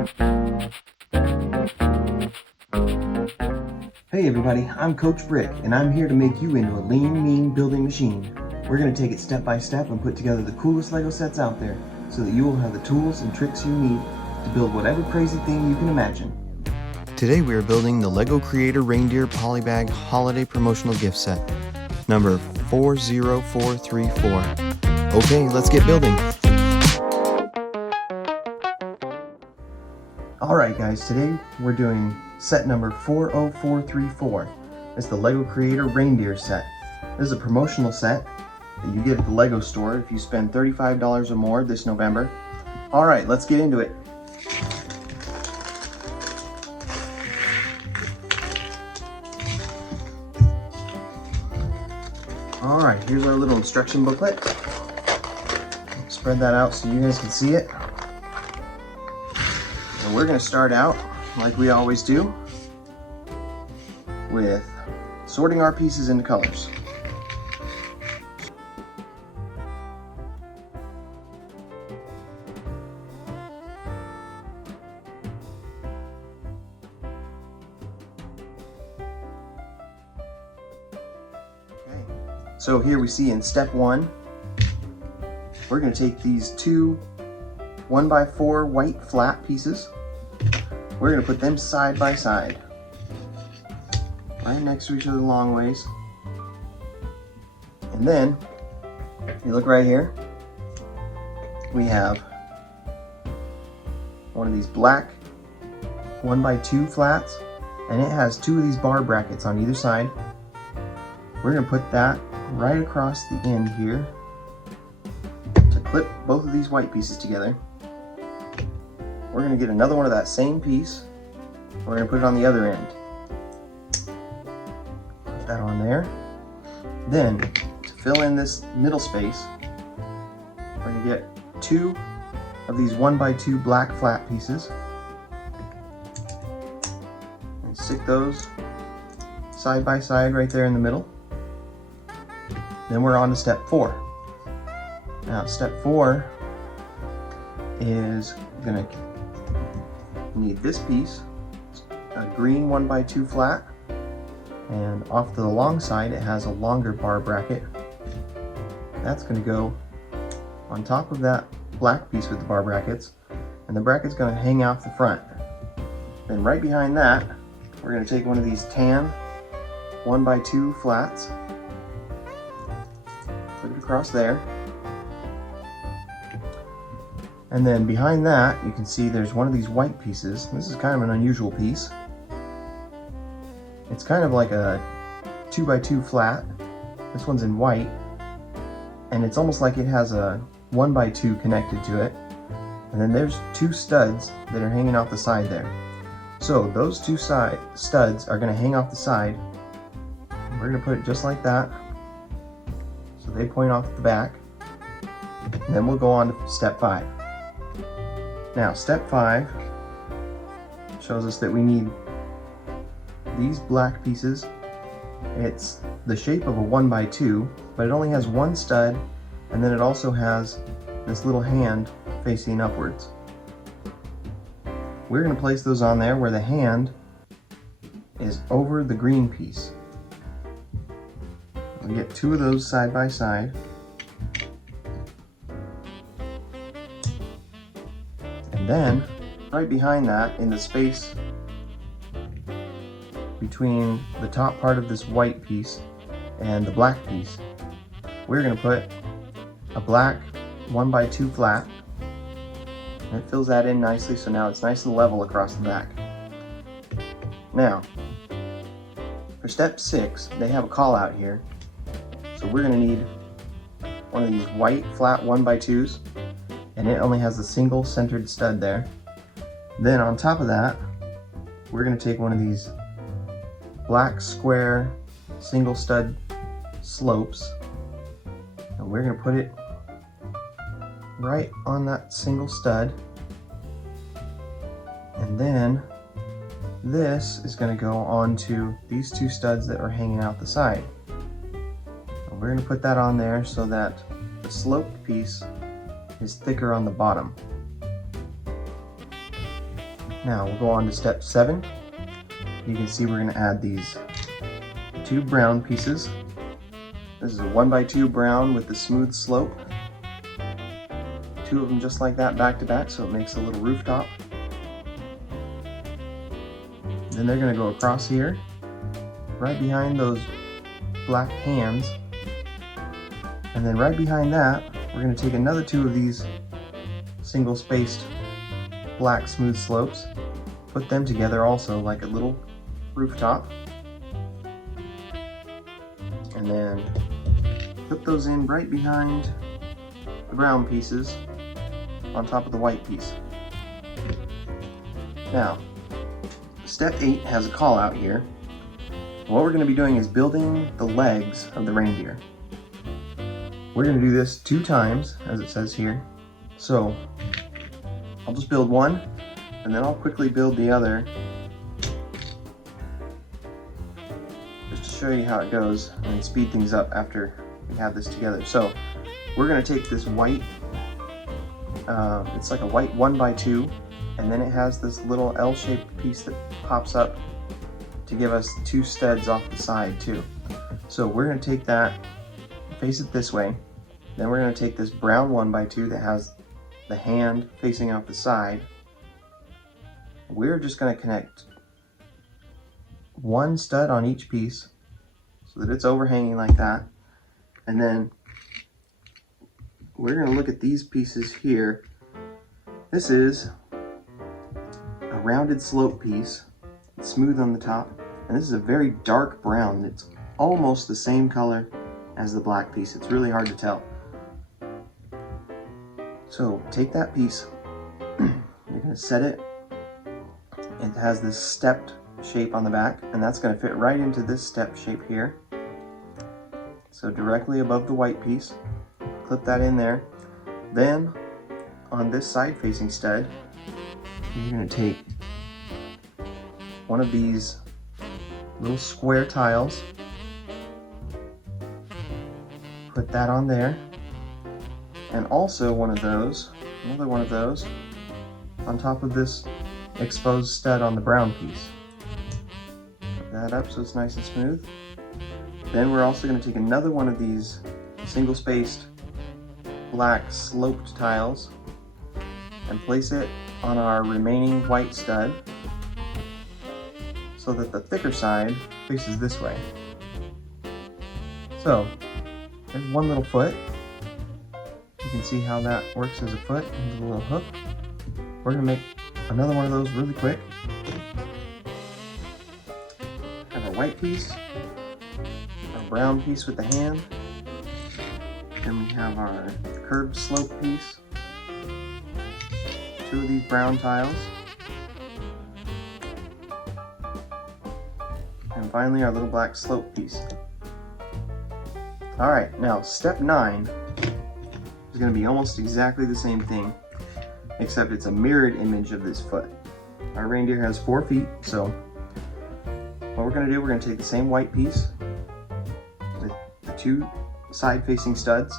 Hey everybody, I'm Coach Brick, and I'm here to make you into a lean, mean building machine. We're going to take it step by step and put together the coolest LEGO sets out there, so that you will have the tools and tricks you need to build whatever crazy thing you can imagine. Today we are building the LEGO Creator Reindeer Polybag Holiday Promotional Gift Set, number 40434. Okay, let's get building. Alright guys, today we're doing set number 40434. It's the LEGO Creator Reindeer set. This is a promotional set that you get at the LEGO store if you spend $35 or more this November. Alright, let's get into it. Alright, here's our little instruction booklet. Spread that out so you guys can see it. And we're going to start out, like we always do, with sorting our pieces into colors. Okay. So here we see in step 1, we're going to take these two 1x4 white flat pieces. We're going to put them side by side, right next to each other long ways. And then, if you look right here, we have one of these black 1x2 flats, and it has two of these bar brackets on either side. We're going to put that right across the end here to clip both of these white pieces together. We're going to get another one of that same piece. We're going to put it on the other end. Put that on there. Then, to fill in this middle space, we're going to get two of these 1x2 black flat pieces and stick those side by side right there in the middle. Then we're on to step 4. Now, step 4 is going to need this piece, a green 1x2 flat, and off to the long side it has a longer bar bracket. That's going to go on top of that black piece with the bar brackets, and the bracket's going to hang out the front. Then right behind that, we're going to take one of these tan 1x2 flats, put it across there. And then behind that, you can see there's one of these white pieces. This is kind of an unusual piece. It's kind of like a 2x2 flat. This one's in white. And it's almost like it has a 1x2 connected to it. And then there's two studs that are hanging off the side there. So those two studs are going to hang off the side. We're going to put it just like that, so they point off the back. And then we'll go on to step 5. Now, step 5 shows us that we need these black pieces. It's the shape of a 1x2, but it only has one stud, and then it also has this little hand facing upwards. We're going to place those on there where the hand is over the green piece. We get two of those side by side. And then, right behind that, in the space between the top part of this white piece and the black piece, we're going to put a black 1x2 flat. And it fills that in nicely, so now it's nice and level across the back. Now, for step 6, they have a call out here. So we're going to need one of these white flat 1x2s, and it only has a single centered stud there. Then on top of that, we're going to take one of these black square single stud slopes, and we're going to put it right on that single stud. And then this is going to go onto these two studs that are hanging out the side. And we're going to put that on there so that the sloped piece is thicker on the bottom. Now we'll go on to step 7. You can see we're going to add these 2 brown pieces. This is a 1x2 brown with the smooth slope. 2 of them just like that back to back, so it makes a little rooftop. Then they're going to go across here, right behind those black hands. And then right behind that, we're going to take another 2 of these single spaced black smooth slopes, put them together also like a little rooftop, and then put those in right behind the brown pieces on top of the white piece. Now, step 8 has a call out here. What we're going to be doing is building the legs of the reindeer. We're going to do this 2 times, as it says here. So I'll just build one, and then I'll quickly build the other, just to show you how it goes and speed things up after we have this together. So we're going to take this white, it's like a white 1x2, and then it has this little L-shaped piece that pops up to give us 2 studs off the side too. So we're going to take that, face it this way, then we're going to take this brown 1x2 that has the hand facing off the side. We're just going to connect 1 stud on each piece so that it's overhanging like that, and then we're going to look at these pieces here. This is a rounded slope piece, it's smooth on the top, and this is a very dark brown. It's almost the same color as the black piece. It's really hard to tell. So take that piece, you're going to set it. It has this stepped shape on the back, and that's going to fit right into this step shape here. So directly above the white piece, clip that in there. Then on this side facing stud, you're going to take one of these little square tiles, put that on there, and also one of those, another one of those, on top of this exposed stud on the brown piece. Put that up so it's nice and smooth. Then we're also going to take another one of these single spaced black sloped tiles and place it on our remaining white stud so that the thicker side faces this way. So there's one little foot. You can see how that works as a foot and a little hook. We're going to make another one of those really quick. Have our white piece, our brown piece with the hand, then we have our curved slope piece, 2 of these brown tiles, and finally our little black slope piece. Alright, now step 9 is going to be almost exactly the same thing, except it's a mirrored image of this foot. Our reindeer has 4 feet, so what we're going to do, we're going to take the same white piece with the 2 side facing studs.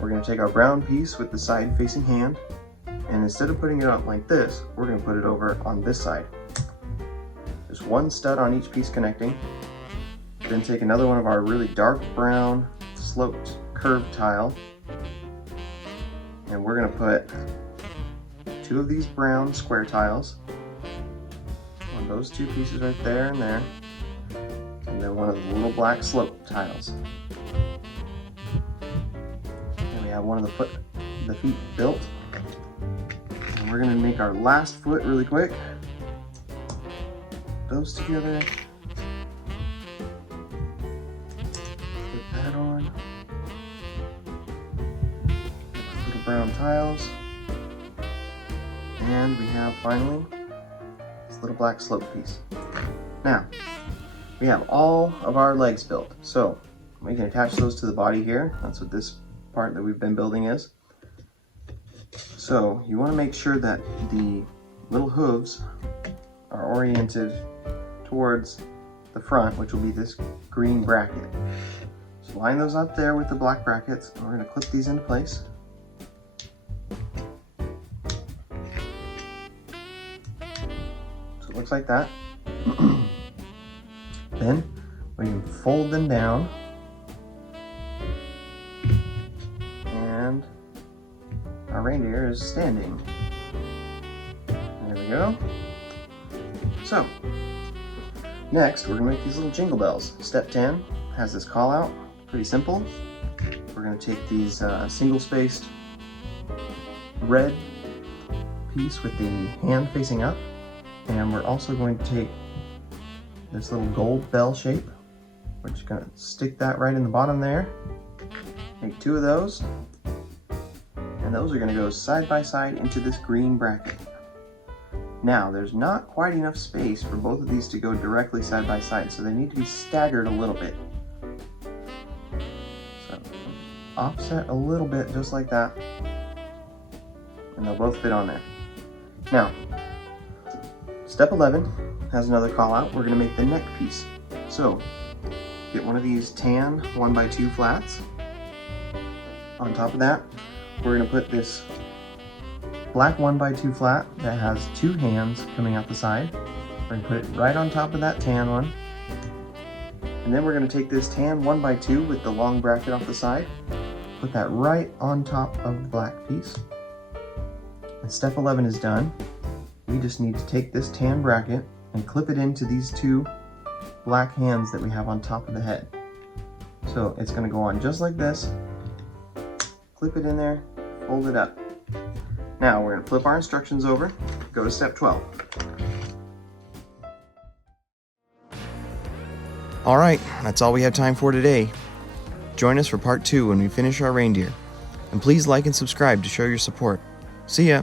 We're going to take our brown piece with the side facing hand, and instead of putting it up like this, we're going to put it over on this side. There's 1 stud on each piece connecting. Then take another one of our really dark brown sloped curved tile, and we're going to put 2 of these brown square tiles on those 2 pieces right there and there, and then one of the little black slope tiles. And we have one of the feet built, and we're going to make our last foot really quick. Those together. Put that on. Little brown tiles. And we have finally this little black slope piece. Now, we have all of our legs built. So we can attach those to the body here. That's what this part that we've been building is. So you want to make sure that the little hooves are oriented towards the front, which will be this green bracket. So line those up there with the black brackets, and we're going to clip these into place. it looks like that. Then we can fold them down, and our reindeer is standing. There we go. So, next we're going to make these little jingle bells. Step 10 has this call out, pretty simple. We're going to take these single-spaced red piece with the hand facing up, and we're also going to take this little gold bell shape. We're just going to stick that right in the bottom there. Make 2 of those, and those are going to go side by side into this green bracket. Now, there's not quite enough space for both of these to go directly side by side, so they need to be staggered a little bit. So, offset a little bit, just like that, and they'll both fit on there. Now, step 11 has another call out. We're going to make the neck piece. So, get one of these tan 1x2 flats. On top of that, we're going to put this black 1x2 flat that has 2 hands coming out the side. We're going to put it right on top of that tan one. And then we're going to take this tan 1x2 with the long bracket off the side, put that right on top of the black piece. And step 11 is done. We just need to take this tan bracket and clip it into these 2 black hands that we have on top of the head. So it's going to go on just like this. Clip it in there, fold it up. Now we're going to flip our instructions over, go to step 12. Alright, that's all we have time for today. Join us for part 2 when we finish our reindeer. And please like and subscribe to show your support. See ya!